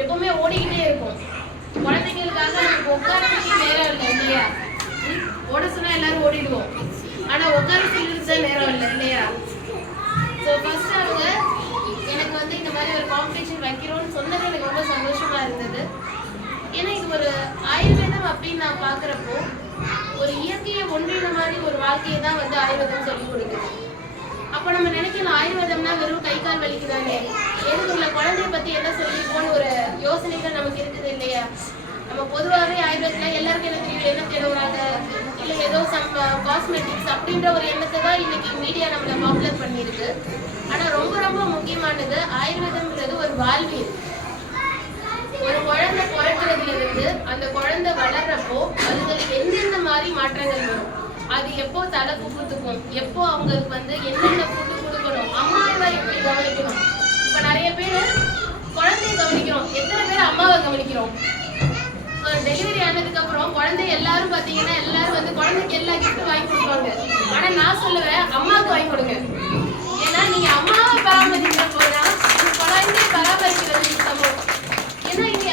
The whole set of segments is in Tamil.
எப்பவுமே ஓடிக்கிட்டே இருக்கும். குழந்தைங்களுக்காக நமக்கு உட்காரத்துக்கு நேரம் இல்லை இல்லையா? ஓட சொன்னா எல்லாரும் ஓடிடுவோம், ஆனா உட்கார சொல்லிட்டு நேரம் இல்லை இல்லையா? ஸோ ஃபர்ஸ்ட் அவங்க எனக்கு வந்து இந்த மாதிரி ஒரு காம்படிஷன் வைக்கிறோம்னு சொன்னது எனக்கு ரொம்ப சந்தோஷமா இருந்தது. ஏன்னா இது ஒரு ஆயுர்வேதம் அப்படின்னு நான் பார்க்குறப்போ ஒரு இயற்கையை ஒன்றின மாதிரி ஒரு வாழ்க்கையை தான் வந்து ஆயுர்வேதம் சொல்லி கொடுக்குது. அப்போ நம்ம நினைக்கலாம் ஆயுர்வேதம்னா வெறும் கை கால் வலிக்குதானே, எதுக்குள்ள குழந்தைய பற்றி என்ன சொல்லிப்போன்னு ஒரு யோசனைகள் நமக்கு இருக்குது இல்லையா? நம்ம பொதுவாகவே ஆயுர்வேதத்தில் எல்லாருக்கும் என்ன தெரியும், என்ன தேடுவாங்க இல்லை ஏதோ சம் காஸ்மெட்டிக்ஸ் அப்படின்ற ஒரு எண்ணத்தை தான் இன்னைக்கு மீடியா நம்மளை பாப்புலர் பண்ணியிருக்கு. ஆனால் ரொம்ப ரொம்ப முக்கியமானது ஆயுர்வேதம்ன்றது ஒரு வாழ்வியல். ஒரு குழந்தை பிறக்கிறதுல இருந்து அந்த குழந்தை வளர்றப்போ அதுகளுக்கு எந்தெந்த மாதிரி மாற்றங்கள் வரும், அது எப்போ தலை குப்புத்துக்கும், எப்போ அவங்களுக்கு வந்து என்னென்ன ஃபுட்டு கொடுக்கணும், அம்மாவை எப்படி கவனிக்கணும். இப்போ நிறைய பேர் குழந்தைய கவனிக்கிறோம், எத்தனை பேர் அம்மாவை கவனிக்கிறோம்? டெலிவரி ஆனதுக்கு அப்புறம் குழந்தை எல்லாரும் பார்த்தீங்கன்னா எல்லாரும் வந்து குழந்தைக்கு எல்லா கிஃப்ட்டும் வாங்கி கொடுப்பாங்க. ஆனால் நான் சொல்லுவேன் அம்மாவுக்கு வாங்கி கொடுங்க. ஏன்னா நீங்க அம்மாவை பராமரிக்கிற போதுதான் குழந்தைய பராமரிக்கிறது சமம். ஏன்னா இங்க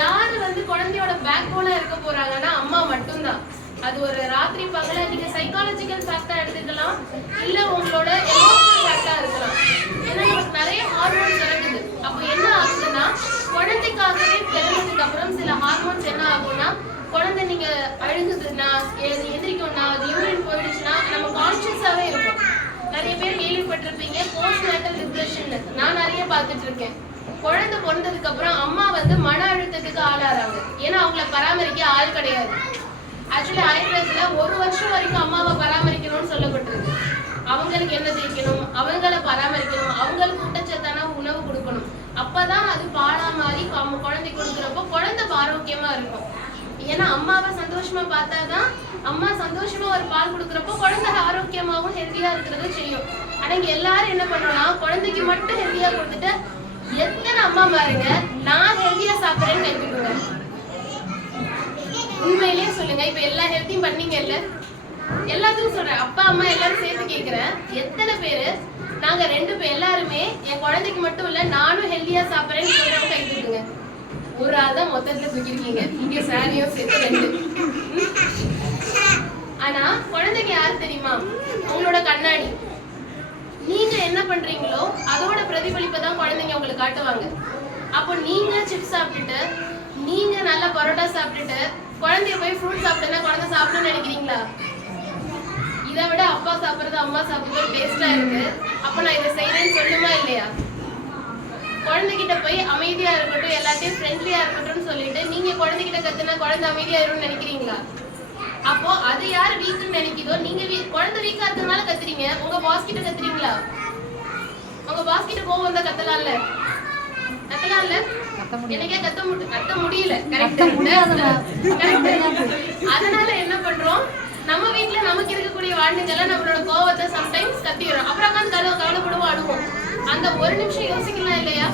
யாரு வந்து குழந்தையோட பேக் போனா இருக்க போறாங்கன்னா அம்மா மட்டும்தான். அது ஒரு ராத்திரி பகல நீங்க சைக்காலஜிக்கல் ஃபேக்டா எடுத்துக்கலாம், இல்ல உங்களோட எமோஷனல் ஃபேக்டா இருக்கலாம். ஏன்னா நமக்கு நிறைய ஹார்மோன்ஸ் இருக்குது. அப்போ என்ன ஆகுதுன்னா குழந்தைக்காகவே பிறந்ததுக்கு அப்புறம் சில ஹார்மோன்ஸ் என்ன ஆகும்னா, குழந்தை நீங்க அழுகுதுன்னா எந்திரிக்கும்னா அது யூரின் போயிடுச்சுன்னா நம்ம கான்சியஸாவே இருக்கும். நிறைய பேர் கேள்விப்பட்டிருப்பீங்க போஸ்ட் நேட்டல் டிப்ரெஷன், நான் நிறைய பார்த்துட்டு இருக்கேன். குழந்தை பிறந்ததுக்கு அப்புறம் அம்மா வந்து மன அழுத்தத்துக்கு ஆளாறாங்க, ஏன்னா அவங்கள பராமரிக்க ஆள் கிடையாது. ஆக்சுவலி ஆயுர்வேதத்துல 1 வருஷம் வரைக்கும் அம்மாவை பராமரிக்கணும்னு சொல்லப்பட்டிருக்கு. அவங்களுக்கு என்ன தேய்க்கணும், அவங்கள பராமரிக்கணும், அவங்களுக்கு ஊட்டச்சத்தான உணவு கொடுக்கணும். அப்பதான் அது பாலா மாதிரி குழந்தை கொடுக்குறப்போ குழந்தை ஆரோக்கியமா இருக்கும். ஏன்னா அம்மாவை சந்தோஷமா பார்த்தாதான், அம்மா சந்தோஷமா ஒரு பால் கொடுக்குறப்போ குழந்தை ஆரோக்கியமாகவும் ஹெல்த்தியா இருக்கிறது செய்யும். ஆனா இங்க எல்லாரும் என்ன பண்றோம்னா குழந்தைக்கு மட்டும் ஹெல்த்தியா கொடுத்துட்டு, எத்தனை அம்மா பாருங்க நான் ஹெல்த்தியா சாப்பிட்றேன்னு கைவிடுங்க. உண்மையிலேயே சொல்லுங்க, இப்ப எல்லா ஹெல்த்தியும் பண்ணீங்க இல்ல, எல்லாத்துக்கும் சொல்றேன், அப்பா அம்மா எல்லாரும் சேர்த்து கேட்கிறேன், எத்தனை பேரு நாங்க 2 பேர் எல்லாருமே என் குழந்தைக்கு மட்டும் இல்ல நானும் ஹெல்த்தியா சாப்பிட்றேன்னு சொல்றவங்க கைவிடுங்க. ஒரு ஆள் தான் மொத்தத்துல தூக்கிருக்கீங்க, இங்க சாரியும் சேர்த்து 2. ஆனா குழந்தைக்கு யாரு தெரியுமா? உங்களோட கண்ணாடி. நீங்க என்ன பண்றீங்களோ அதோட பிரதிபலிப்பை தான் குழந்தைங்க உங்களுக்கு காட்டுவாங்க. அப்போ நீங்க சிப்ஸ் சாப்பிட்டுட்டு, நீங்க நல்லா பரோட்டா சாப்பிட்டுட்டு குழந்தைய போய் ஃப்ரூட் சாப்பிட்டுனா குழந்தை சாப்பிடணும்னு நினைக்கிறீங்களா? இதை விட அப்பா சாப்பிட்றது அம்மா சாப்பிட்றது டேஸ்டா இருக்கு, அப்ப நான் இதை செய்யறேன்னு சொல்லுமா இல்லையா? குழந்தைகிட்ட போய் அமைதியா இருக்கட்டும், எல்லாத்தையும் ஃப்ரெண்ட்லியா இருக்கட்டும்னு சொல்லிட்டு நீங்க குழந்தைகிட்ட கத்துனா குழந்தை அமைதியா இருக்கும்னு நினைக்கிறீங்களா? அப்போ அது யாரு வீக்குன்னு நினைக்குதோ, நீங்க குழந்தை வீக்கா இருக்கிறதுனால கத்துறீங்க. உங்க பாஸ் கிட்ட கத்துறீங்களா? உங்க பாஸ் கிட்ட கோவம் வந்தா கத்தலாம்ல, கத்தலாம்ல, எனக்கே கத்த முடியல. கரெக்ட். அதனால என்ன பண்றோம், நம்ம வீட்டுல நமக்கு இருக்கக்கூடிய வாழ்க்கைகளை நம்மளோட கோவத்தை சம்டைம்ஸ் கத்திடுறோம். அப்புறம் உட்காந்து கவலைப்படுவோம், அழுவோம். அந்த ஒரு நிமிஷம் யோசிக்கலாம் இல்லையா?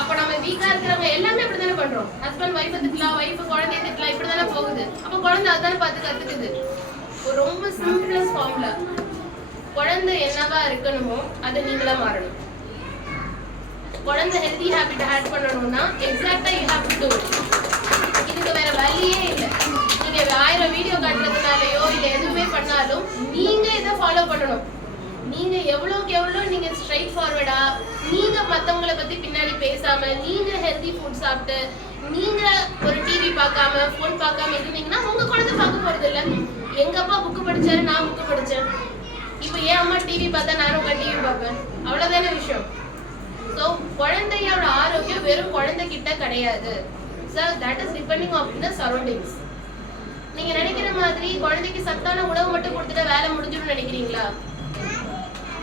அப்ப நம்ம வீக்கா இருக்கிறவங்க எல்லாமே அப்படித்தானே பண்றோம். ஹஸ்பண்ட் ஒய்ஃபை திட்டலாம், ஒய்ஃப் குழந்தைய திட்டலாம், இப்படிதானே போகுது. அப்ப குழந்தை அதானே பார்த்து கத்துக்குது. ஒரு ரொம்ப சிம்பிளஸ்ட் ஃபார்முலா, குழந்தை என்னவா இருக்கணுமோ அதை நீங்களா மாறணும். குழந்தை ஹெல்தி ஹேபிட் ஆட் பண்ணணும்னா எக்ஸாக்டா you have to to it. இதுக்கு வேற வழியே இல்லை. நீங்க 1000 வீடியோ காட்டுறதுனாலயோ இல்ல எதுவுமே பண்ணாலும் நீங்க இதை ஃபாலோ பண்ணணும். நீங்க எவ்வளவுக்கு எவ்வளவு நீங்க ஸ்ட்ரைட் ஃபார்வர்டா, நீங்க மத்தவங்களை பத்தி பின்னாடி பேசாம, நீங்க ஹெல்தி ஃபுட் சாப்பிட்டு, நீங்க ஒரு டிவி பார்க்காம போன் பார்க்காம இருந்தீங்கன்னா உங்க குழந்தை பார்க்க போறது இல்ல. எங்க அப்பா புக்கு படிச்சாரு, நான் புக்கு படிச்சேன். இப்ப என் அம்மா டிவி பார்த்தா நானும் டிவி பார்ப்பேன். அவ்வளவுதானே விஷயம். ஸோ குழந்தையோட ஆரோக்கியம் வெறும் குழந்தை கிட்ட கிடையாது. So that is depending on the surroundings. நீங்க நினைக்கிற மாதிரி குழந்தைக்கு சத்தான உணவு மட்டும் கொடுத்துட்டு வேலை முடிஞ்சுன்னு நினைக்கிறீங்களா?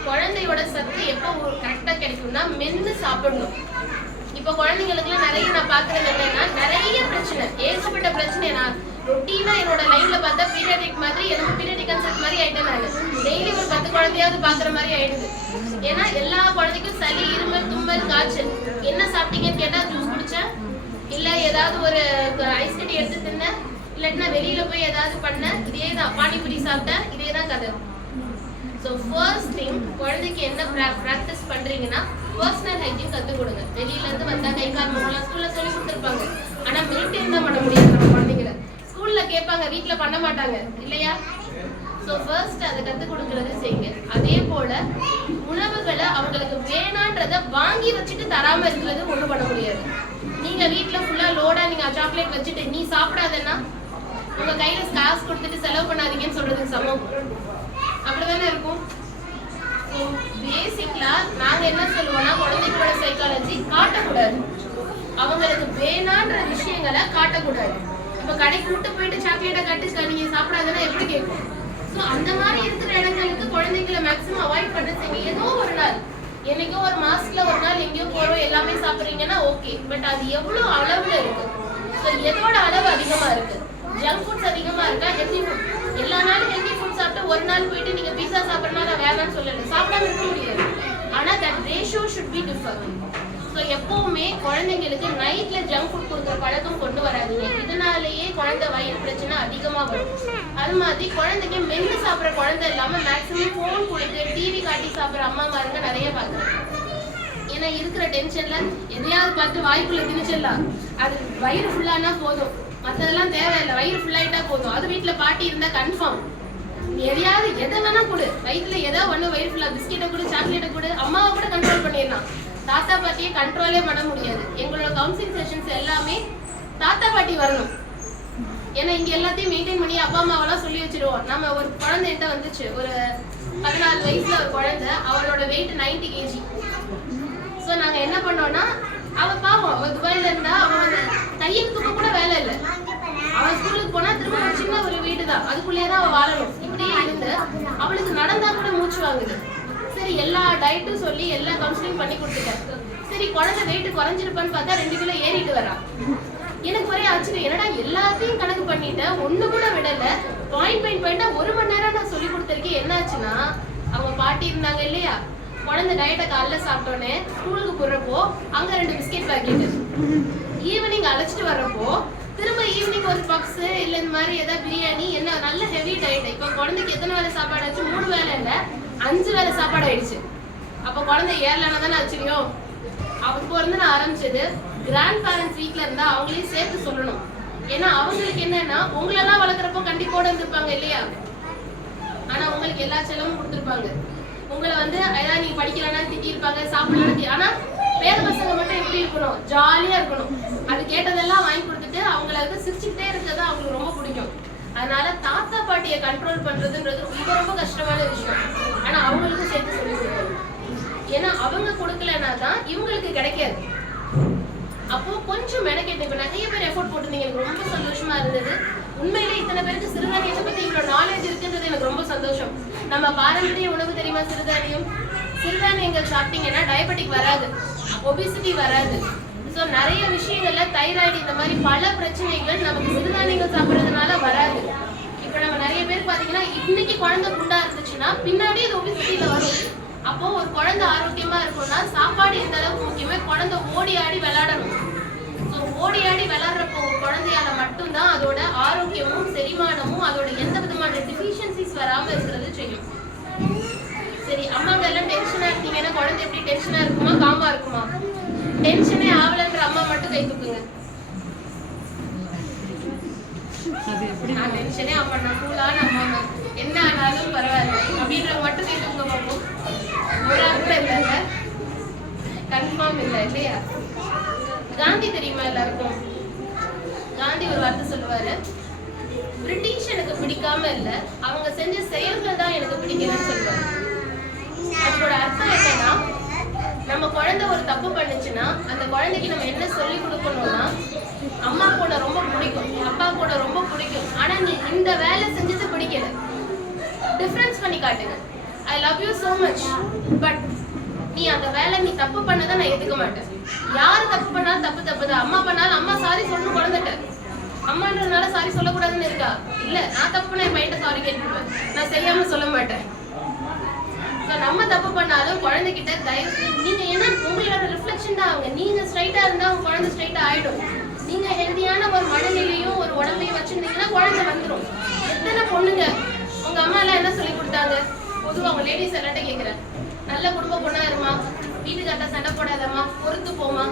குழந்தையோட சத்து எப்போ கரெக்டா கிடைக்கும்னா மென்னு சாப்பிடணும். இப்போ குழந்தைங்களுக்குலாம் நிறைய நான் பாக்குறது என்னன்னா, நிறைய பிரச்சனை, ஏகப்பட்ட பிரச்சனை. நான் ரொட்டீனா என்னோட லைன்ல பார்த்தா பீடியாட்ரிக் மாதிரி, எனக்கு பீடியாட்ரிக் கன்சல்ட் மாதிரி ஆயிட்டேன். நான் டெய்லி ஒரு 10 குழந்தையாவது பாக்குற மாதிரி ஆயிடுது. ஏன்னா எல்லா குழந்தைக்கும் சளி, இருமல், தும்மல், காய்ச்சல். என்ன சாப்பிட்டீங்கன்னு கேட்டா ஜூஸ் குடிச்சேன், இல்ல ஏதாவது ஒரு ஐஸ் கட்டி எடுத்து தின்னேன், இல்லாட்டினா வெளியில போய் ஏதாவது பண்ண, இதேதான் பானிபூரி சாப்பிட்டேன், இதேதான் கதை. ஸோ ஃபர்ஸ்ட் திங், குழந்தைக்கு என்ன ப்ராக்டிஸ் பண்றீங்கன்னா பர்சனல் ஹைஜீன் கற்றுக் கொடுங்க. வெளியில இருந்து வந்தா கை கால் முகலாம் ஸ்கூல்ல சொல்லி கொடுத்துருப்பாங்க, ஆனா மெயின்டைன் தான் பண்ண முடியாது நம்ம குழந்தைங்களை. ஸ்கூல்ல கேட்பாங்க, வீட்டுல பண்ண மாட்டாங்க இல்லையா? ஸோ ஃபர்ஸ்ட் அதை கற்றுக் கொடுக்கறது செய்யுங்க. அதே போல உணவுகளை அவங்களுக்கு வேணான்றதை வாங்கி வச்சுட்டு தராம இருக்கிறது ஒன்றும் பண்ண முடியாது. நீங்க வீட்டுல ஃபுல்லா லோடா நீங்க சாக்லேட் வச்சுட்டு நீ சாப்பிடாதன்னா உங்க கையில காசு கொடுத்துட்டு செலவு பண்ணாதீங்கன்னு சொல்றதுக்கு சமம். அப்படிதானே இருக்கும். பேசிக்கலா நாங்க என்ன சொல்லுவோம்னா, குழந்தைங்களோட சைக்காலஜி காட்டக்கூடாது, அவங்களுக்கு வேணான்ற விஷயங்களை காட்டக்கூடாது. இப்ப கடைக்கு கூட்டு போயிட்டு சாக்லேட்டை கட்டு நீங்க சாப்பிடாதுன்னா எப்படி கேட்கும்? ஸோ அந்த மாதிரி இருக்கிற இடங்களுக்கு குழந்தைங்களை மேக்ஸிமம் அவாய்ட் பண்ண செய்யுங்க. ஏதோ ஒரு நாள், என்னைக்கோ ஒரு மாசத்துல ஒரு நாள் எங்கேயோ போறோம் எல்லாமே சாப்பிடுறீங்கன்னா ஓகே, பட் அது எவ்வளவு அளவுல இருக்கு? ஸோ எதோட அளவு அதிகமா இருக்கு? ஜங்க் ஃபுட்ஸ் அதிகமா இருக்கா, ஹெல்தி ஃபுட்? எல்லா நாளும் ஹெல்தி ஃபுட் சாப்பிட்டு ஒரு நாள் போயிட்டு நீங்க பீஸா சாப்பிடறதுனால வேணாம்னு சொல்லல, சாப்பிடாம இருக்க முடியாது. ஆனா that ratio should be different. So எப்பவுமே குழந்தைங்களுக்கு நைட்ல ஜங்க் ஃபுட் கொடுக்குற பழக்கம் கொண்டு வராதீங்க. இதனாலேயே குழந்தை வயிறு பிரச்சனை அதிகமா வரும். அது மாதிரி குழந்தைங்க மென்று சாப்பிட்ற குழந்தை இல்லாம மேக்ஸிமம் ஃபோன் கொடுத்து டிவி காட்டி சாப்பிட்ற அம்மாமாருங்க நிறைய பார்க்குறேன். ஏன்னா இருக்கிற டென்ஷன்ல எதையாவது பார்த்து வாய்க்குள்ள திணிச்சிடலாம், அது வயிறு ஃபுல்லானா போதும், மற்றதெல்லாம் தேவையில்லை, வயிறு ஃபுல்லாயிட்டா போதும். அது வீட்டுல பாட்டி இருந்தா கன்ஃபார்ம் எதையாவது எதை வேணா கொடு, வயிற்றுல ஏதோ ஒண்ணு வயிறு ஃபுல்லா, பிஸ்கெட்டை கொடு, சாக்லேட்டை கொடு, அம்மாவை கூட கண்ட்ரோல் பண்ணிடலாம். தாத்தா பாட்டியை கண்ட்ரோலே பண்ண முடியாது. எங்களோட கவுன்சிலிங் செஷன்ஸ் எல்லாமே தாத்தா பாட்டி வரணும். ஏன்னா இங்க எல்லாத்தையும் மெயின்டைன் பண்ணி அப்பா அம்மாவெல்லாம் சொல்லி வச்சிருவோம். நம்ம ஒரு குழந்தைகிட்ட வந்துச்சு, ஒரு 14 வயசுல ஒரு குழந்தை, அவளோட வெயிட் 90 kg. ஸோ நாங்க என்ன பண்ணோம்னா, அவ பாவம், அவ துபாயில இருந்தா, அவன் வந்து கையெழுத்துக்கு கூட வேலை இல்லை, அவன் ஸ்கூலுக்கு போனா திரும்ப சின்ன ஒரு வீடு தான், அதுக்குள்ளேயேதான் அவ வாழணும். இப்படியே இருந்து அவளுக்கு நடந்தா கூட மூச்சு வாங்குது. சரி எல்லா டயட்டும் சொல்லி எல்லா கவுன்சிலிங் பண்ணி கொடுத்துட்டேன். சரி குழந்தை வெயிட் குறைஞ்சிருப்பான்னு பார்த்தா 2 கிலோ ஏறிட்டு வரா. எனக்கு ஒரே ஆச்சரியம், என்னடா எல்லாத்தையும் கணக்கு பண்ணிட்டேன், ஒண்ணு கூட விடல, பாயிண்டா 1 மணி நேரம் நான் சொல்லி கொடுத்துருக்கேன். என்னாச்சுன்னா, அவங்க பாட்டி இருந்தாங்க இல்லையா, குழந்தை டயட்டை காலைல சாப்பிட்டோன்னே ஸ்கூலுக்கு போடுறப்போ அங்க 2 பிஸ்கெட் பாக்கெட்டு, ஈவினிங் அழைச்சிட்டு வர்றப்போ திரும்ப ஈவினிங் ஒரு பப்ஸ் இல்ல இந்த மாதிரி ஏதாவது பிரியாணி, என்ன நல்ல ஹெவி டயட். இப்ப குழந்தைக்கு எத்தனை வேலை சாப்பாடு ஆச்சு? 3 வேலை இல்ல 5 வேலை சாப்பாடு ஆயிடுச்சு. அப்ப குழந்தை ஏறலன்னா தானே ஆச்சரியம். அப்போ இருந்து நான் ஆரம்பிச்சது, கிராண்ட் பேரண்ட்ஸ் வீட்ல இருந்தா அவங்களையும் சேர்த்து சொல்லணும். ஏன்னா அவங்களுக்கு என்னன்னா, உங்களெல்லாம் வளர்க்குறப்போ கண்டிப்போட இருந்திருப்பாங்க இல்லையா, ஆனா உங்களுக்கு எல்லா செலவும் கொடுத்துருப்பாங்க. உங்களை வந்து ஏதாவது நீங்க படிக்கலன்னா திட்டிருப்பாங்க, சாப்பிடலாம். ஆனா பேர பசங்க மட்டும் எப்படி இருக்கணும், ஜாலியா இருக்கணும். அது கேட்டதெல்லாம் வாங்கி கொடுத்துட்டு அவங்கள வந்து சிரிச்சுக்கிட்டே இருக்கிறது அவங்களுக்கு ரொம்ப பிடிக்கும். அதனால தாத்தா பாட்டியை கண்ட்ரோல் பண்றதுன்றது ரொம்ப ரொம்ப கஷ்டமான விஷயம். ஆனா அவங்களுக்கும் சேர்த்து சொல்லி கொடுக்கணும். ஏன்னா அவங்க கொடுக்கலன்னா தான் இவங்களுக்கு கிடைக்காது. அப்போ கொஞ்சம் மெனக்கெட்டு, இப்ப நிறைய பேர் எஃபோர்ட் போட்டுருந்தீங்க, எனக்கு ரொம்ப சந்தோஷமா இருந்தது. உண்மையிலே இத்தனை பேருக்கு சிறுதானியத்தை பத்தி இவ்வளவு நாலேஜ் இருக்குன்றது எனக்கு ரொம்ப சந்தோஷம். நம்ம பாரம்பரிய உணவு தெரியுமா சிறுதானியம்? சிறுதானியங்கள் சாப்பிட்டீங்கன்னா டயபெட்டிக் வராது, ஒபிசிட்டி வராது. ஸோ நிறைய விஷயங்கள்ல தைராய்டு இந்த மாதிரி பல பிரச்சனைகள் நமக்கு சிறுதானியங்கள் சாப்பிட்றதுனால வராது. இப்ப நம்ம நிறைய பேர் பாத்தீங்கன்னா, இன்னைக்கு குழந்தை குண்டா இருந்துச்சுன்னா பின்னாடி அது ஒபிசிட்டியில வரும். அப்போ ஒரு குழந்தை ஆரோக்கியமா இருக்கும்னா சாப்பாடு எந்த அளவுக்கு முக்கியமே, குழந்தை ஓடி ஆடி விளையாடணும். ஸோ ஓடி ஆடி விளையாடுறப்போ ஒரு குழந்தையால மட்டும்தான் அதோட ஆரோக்கியமும் செரிமானமும் அதோட எந்த விதமான டிஃபிஷியன்சிஸ் வராம இருக்கிறது செய்யும். சரி, அம்மாங்க எல்லாம் டென்ஷனா இருக்கீங்கன்னா குழந்தை எப்படி டென்ஷனா இருக்குமா காமா இருக்குமா? டென்ஷனே ஆவலன்ற அம்மா மட்டும் கை தூக்குங்க. நான் டென்ஷனே ஆமா, நான் கூலான அம்மா, என்ன ஆனாலும் பரவாயில்ல அப்படின்ற மட்டும் கை தூங்க பார்ப்போம். ஒரு ஆள் கூட இல்லைங்க, கன்ஃபார்ம் இல்லை இல்லையா? காந்தி தெரியுமா எல்லாருக்கும்? காந்தி ஒரு வார்த்தை சொல்லுவாரு, பிரிட்டிஷ் எனக்கு பிடிக்காம இல்ல, அவங்க செஞ்ச செயல்கள் தான் எனக்கு பிடிக்கலன்னு சொல்லுவாரு. அதோட அர்த்தம் என்னன்னா, நம்ம குழந்தை ஒரு தப்பு பண்ணுச்சுன்னா அந்த குழந்தைக்கு நம்ம என்ன சொல்லி கொடுக்கணும்னா, அம்மா கூட ரொம்ப பிடிக்கும், அப்பா கூட ரொம்ப பிடிக்கும், ஆனா நீ இந்த வேலை செஞ்சது பிடிக்கல, டிஃபரன்ஸ் பண்ணி காட்டுங்க. I love you so much, but நீ அந்த வேலை நீ தப்பு பண்ணதை நான் ஏத்துக்க மாட்டேன். யாரு தப்பு பண்ணாலும் தப்பு தப்பு தான். அம்மா பண்ணாலும் அம்மா சாரி சொல்லணும் குழந்தைட்ட, அம்மான்றதுனால சாரி சொல்லக்கூடாதுன்னு இருக்கா? இல்ல, நான் தப்பு பண்ண என் பையன்ட்ட சாரி கேட்டுருவேன், நான் செய்யாம சொல்ல மாட்டேன். நம்ம தப்பு பண்ணாலும் குழந்தைகிட்ட தயவு, நீங்க ஏன்னா உங்களோட ரிஃப்ளெக்ஷன் தான் அவங்க. நீங்க ஸ்ட்ரைட்டா இருந்தா உங்க குழந்தை ஸ்ட்ரைட்டா ஆயிடும். நீங்க ஹெல்தியான ஒரு மனநிலையும் ஒரு உடம்பையும் வச்சிருந்தீங்கன்னா குழந்தை வந்துடும். எத்தனை பொண்ணுங்க உங்க அம்மா எல்லாம் என்ன சொல்லி கொடுத்தாங்க? பொதுவாக அவங்க லேடிஸ் எல்லாட்ட கேட்குறேன், நல்ல குடும்ப பொண்ணா இருமா, வீட்டுக்கார்ட்ட சண்டை போடாதம்மா, பொறுத்து போமா.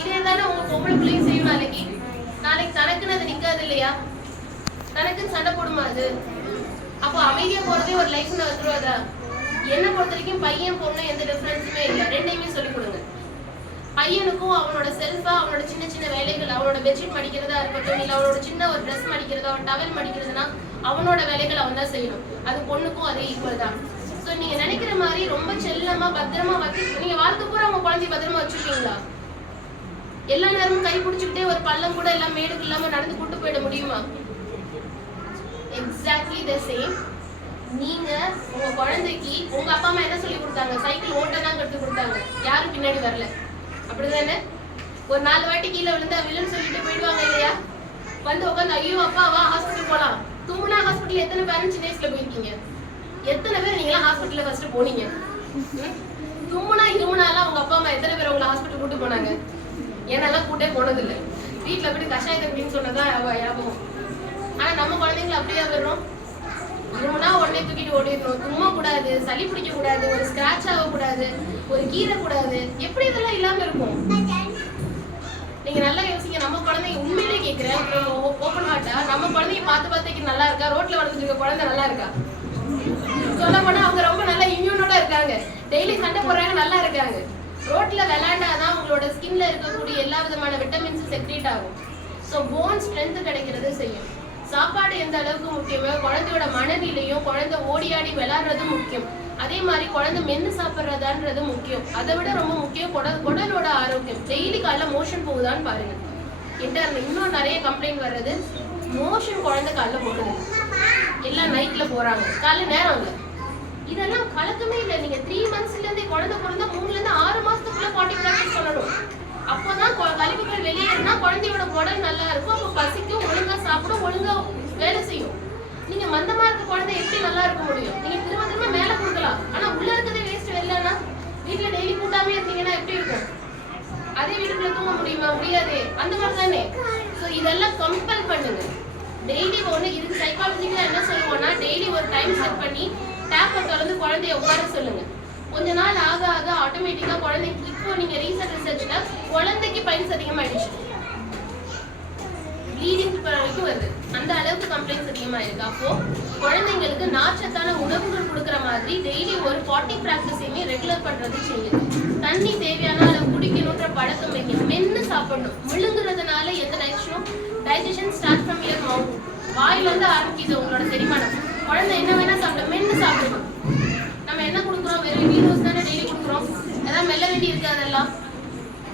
இதே தானே உங்க பொம்பளை பிள்ளையும் செய்யும். நாளைக்கு தனக்குன்னு அது நிக்காது இல்லையா? தனக்குன்னு சண்டை போடுமா அது? அப்போ அமைதியா போறதே ஒரு லைஃப்ல வந்துருவாதா? என்ன பொறுத்த வரைக்கும் பையன் பொண்ணு எந்த டிஃபரன்ஸுமே இல்லை, ரெண்டையுமே சொல்லிக் கொடுங்க. பையனுக்கும் அவனோட செல்ஃபா, அவனோட சின்ன சின்ன வேலைகள், அவனோட பெட்ஷீட் மடிக்கிறதா இருக்கட்டும், இல்லை அவனோட சின்ன ஒரு ட்ரெஸ் மடிக்கிறதா, அவன் டவல் மடிக்கிறதுனா அவனோட வேலைகள் அவன் தான் செய்யணும். அது பொண்ணுக்கும் அதே ஈக்குவல் தான். ஸோ நீங்க நினைக்கிற மாதிரி ரொம்ப செல்லமா பத்திரமா நீங்க வாழ்க்கை பூரா அவங்க குழந்தைய பத்திரமா வச்சுருக்கீங்களா? எல்லா நேரமும் கை பிடிச்சிக்கிட்டே ஒரு பள்ளம் கூட எல்லாம் மேடுக்கு இல்லாம நடந்து கூட்டு போயிட முடியுமா? Exactly the same. நீங்க உங்க குழந்தைக்கு உங்க அப்பா அம்மா என்ன சொல்லி கொடுத்தாங்க? சைக்கிள் ஓட்ட தான் கற்றுக் கொடுத்தாங்க, யாரும் பின்னாடி வரல. அப்படிதானே? ஒரு 4 வாட்டி கீழே விழுந்தா விழுன்னு சொல்லிட்டு போயிடுவாங்க இல்லையா? வந்து உட்காந்து ஐயோ அப்பா வா ஹாஸ்பிட்டல் போலாம். தும்முனா ஹாஸ்பிட்டல் எத்தனை பேரண்ட் சின்ன வயசுல போயிருக்கீங்க? எத்தனை பேர் நீங்களாம் ஹாஸ்பிட்டல்ல ஃபர்ஸ்ட் போனீங்க? தும்முனா இருமுனாலாம் உங்க அப்பா அம்மா எத்தனை பேர் உங்களை ஹாஸ்பிட்டல் கூட்டு போனாங்க? ஏன்னெல்லாம் கூட்டே போனதில்லை. வீட்டுல போயிட்டு கஷாயத்தை அப்படின்னு சொன்னதான் ஞாபகம். ஆனா நம்ம குழந்தைங்களை அப்படியே வர்றோம். இருமுனா உடனே தூக்கிட்டு ஓடிடணும், தும்மா கூடாது, சளி பிடிக்க கூடாது, ஒரு ஸ்கிராச் ஆகக்கூடாது, ஒரு கீரை கூடாது. எப்படி இதெல்லாம் இல்லாம இருக்கும்? நீங்க நல்லா யோசிங்க. நம்ம குழந்தைங்க உண்மையிலே கேட்கிறேன், ஓப்பன் ஹார்ட்டா, நம்ம குழந்தைங்க பார்த்து நல்லா இருக்கா? ரோட்ல வளர்ந்துட்டு இருக்க குழந்தை நல்லா இருக்கா? சொல்ல போனா அவங்க ரொம்ப நல்ல இம்யூனோட இருக்காங்க, டெய்லி சண்டை போடுறாங்க, நல்லா இருக்காங்க. ரோட்ல விளையாண்டாதான் உங்களோட ஸ்கின்ல இருக்கக்கூடிய எல்லா விதமான விட்டமின்ஸும் செக்ரேட் ஆகும். ஸோ போன் ஸ்ட்ரென்த் கிடைக்கிறது செய்யும். சாப்பாடு எந்த அளவுக்கு முக்கியமோ குழந்தையோட மனநிலையும், குழந்தை ஓடி ஆடி விளையாடுறதும் முக்கியம். அதே மாதிரி குழந்தை மென்னு சாப்பிட்றதான்றது முக்கியம். அதை விட ரொம்ப முக்கியம் குடலோட ஆரோக்கியம். டெய்லி காலைல மோஷன் போகுதான்னு பாருங்க. இன்னும் நிறைய கம்ப்ளைண்ட் வர்றது, மோஷன் குழந்தை காலைல போடுறது, எல்லாம் நைட்ல போறாங்க, காலைல நேரம் இல்லை. இதெல்லாம் கலக்கமே இல்லை. நீங்க 3 monthsல இருந்து குழந்தை பிறந்தா 3ல இருந்து 6 மாசத்துக்குள்ள பாட்டி ப்ராக்டிஸ் பண்ணணும். அப்போதான் கழிவுகள் வெளியேறினா குழந்தையோட குடல் நல்லா இருக்கும். அப்போ பசிக்கும், ஒழுங்கா சாப்பிடும், ஒழுங்கா வேலை செய்யும். நீங்க மந்தமா இருக்க குழந்தை எப்படி நல்லா இருக்க முடியும்? நீங்க திரும்ப திரும்ப மேல கொடுக்கலாம், ஆனா உள்ள இருக்கிறதே வேஸ்ட். வெளிலன்னா வீட்டுல டெய்லி கூட்டாமே இருந்தீங்கன்னா எப்படி இருக்கும்? அதே வீட்டுக்குள்ள தூங்க முடியுமா? முடியாது. அந்த மாதிரி தானே. ஸோ இதெல்லாம் கம்பல் பண்ணுங்க. டெய்லி ஒன்று இதுக்கு சைக்காலஜிக்கலா என்ன சொல்லுவோம்னா, டெய்லி ஒரு டைம் செட் பண்ணி டேப்பை திறந்து குழந்தைய உட்கார சொல்லுங்க. கொஞ்ச நாள் ஆக ஆக ஆட்டோமேட்டிக்கா குழந்தைக்கு, இப்போ நீங்க ரீசெண்ட் ரிசர்ச்ல குழந்தைக்கு பைல்ஸ் அதிகமாயிடுச்சு, ப்ளீடிங் வரைக்கும் வருது. அந்த அளவுக்கு கம்ப்ளைண்ட்ஸ் அதிகமாயிருக்கு. அப்போ குழந்தைங்களுக்கு நார்ச்சத்தான உணவுகள் கொடுக்குற மாதிரி டெய்லி ஒரு 40 ப்ராக்டிஸையுமே ரெகுலர் பண்றது செய்யுங்க. தண்ணி தேவையான அளவு குடிக்கணுன்ற பழக்கம் வைங்க. மென்னு சாப்பிடணும். விழுங்குறதுனால எந்த digestion start from your mouth. வாயில இருந்து ஆரம்பிக்குது உங்களோட செரிமானம். குழந்தை என்ன வேணா சாப்பிடும், மென்னு சாப்பிடணும். நம்ம என்ன கொடுக்குறோம்? வெறும் வீடியோஸ் தானே டெய்லி கொடுக்குறோம். அதான் மெல்ல வேண்டி இருக்கு. அதெல்லாம்